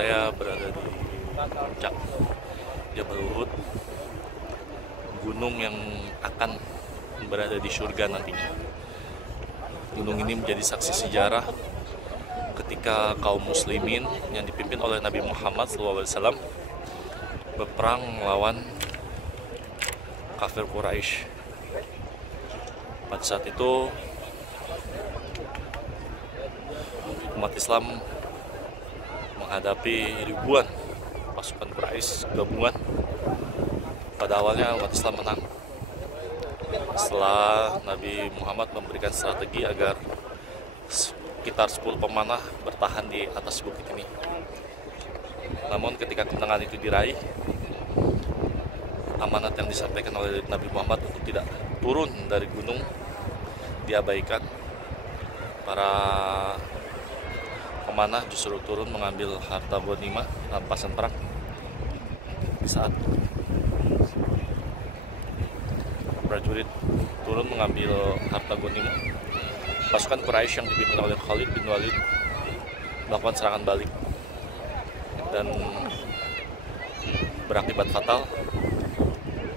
Saya berada di puncak Jabal Uhud, gunung yang akan berada di surga nantinya. Gunung ini menjadi saksi sejarah ketika kaum muslimin yang dipimpin oleh Nabi Muhammad SAW berperang melawan kafir Quraisy. Pada saat itu umat Islam menghadapi ribuan pasukan Quraisy gabungan. Pada awalnya umat Islam menang. Setelah Nabi Muhammad memberikan strategi agar sekitar 10 pemanah bertahan di atas bukit ini. Namun ketika kemenangan itu diraih, amanat yang disampaikan oleh Nabi Muhammad untuk tidak turun dari gunung diabaikan. Para pemanah justru turun mengambil harta ghanimah rampasan perang. Saat prajurit turun mengambil harta ghanimah, pasukan Quraisy yang dipimpin oleh Khalid bin Walid melakukan serangan balik dan berakibat fatal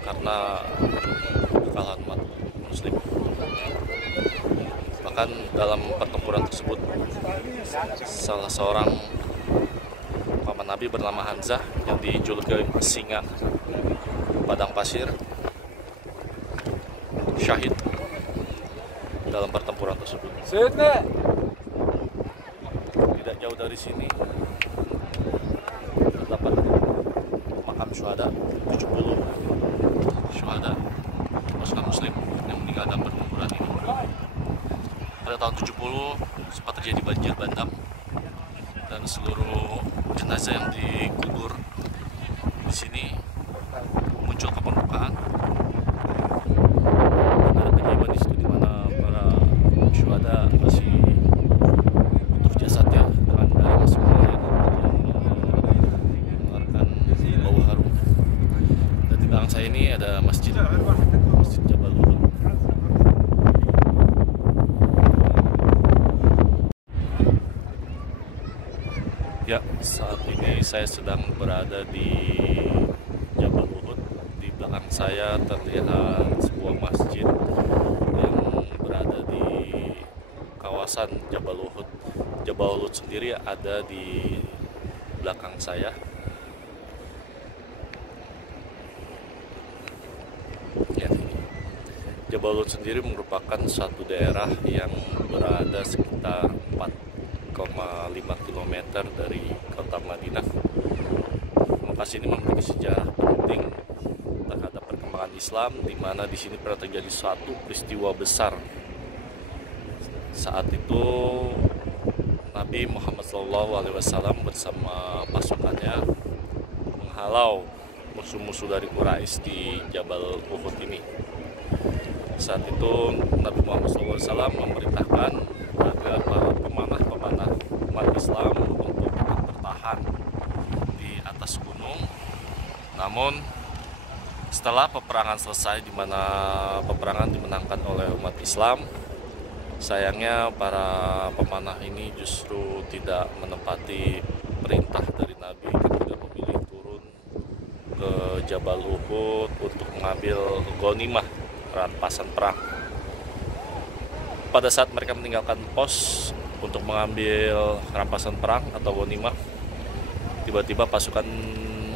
karena kekalahan umat muslim. Bahkan dalam pertempuran tersebut, salah seorang paman Nabi bernama Hamzah yang dijuluki singa padang pasir syahid dalam pertempuran tersebut. Tidak jauh dari sini terdapat makam syuhada, 70 syuhada pasukan muslim yang meninggal dalam pertempuran ini. Pada tahun 70 sempat terjadi banjir bandang dan seluruh jenazah yang dikubur di sini muncul ke permukaan. Ada kejadian di situ di mana para syuhada masih utuh jasadnya dengan darah masih mengalir mengeluarkan bau harum. Dan di belakang saya ini ada masjid Jabal Uhud. Ya, saat ini saya sedang berada di Jabal Uhud. Di belakang saya terlihat sebuah masjid yang berada di kawasan Jabal Uhud. Jabal Uhud sendiri ada di belakang saya. Ya, Jabal Uhud sendiri merupakan suatu daerah yang berada sekitar 4,5 km dari kota Madinah. Lokasi ini memiliki sejarah penting terhadap perkembangan Islam, di mana di sini pernah terjadi suatu peristiwa besar. Saat itu Nabi Muhammad SAW bersama pasukannya menghalau musuh-musuh dari Quraisy di Jabal Uhud ini. Saat itu Nabi Muhammad SAW memerintahkan agar para pemanah umat Islam untuk tetap bertahan di atas gunung. Namun setelah peperangan selesai, di mana peperangan dimenangkan oleh umat Islam, sayangnya para pemanah ini justru tidak menepati perintah dari Nabi ketika memilih turun ke Jabal Uhud untuk mengambil ghanimah rampasan perang. Pada saat mereka meninggalkan pos untuk mengambil rampasan perang atau ghanimah, tiba-tiba pasukan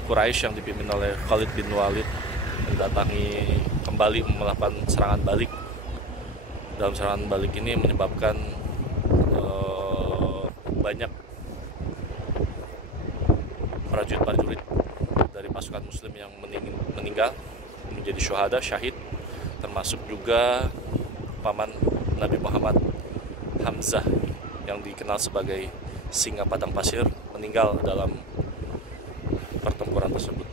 Quraisy yang dipimpin oleh Khalid bin Walid mendatangi kembali melakukan serangan balik. Dalam serangan balik ini menyebabkan banyak prajurit-prajurit dari pasukan muslim yang meninggal menjadi syuhada, syahid, termasuk juga paman Nabi Muhammad, Hamzah, yang dikenal sebagai singa padang pasir, meninggal dalam pertempuran tersebut.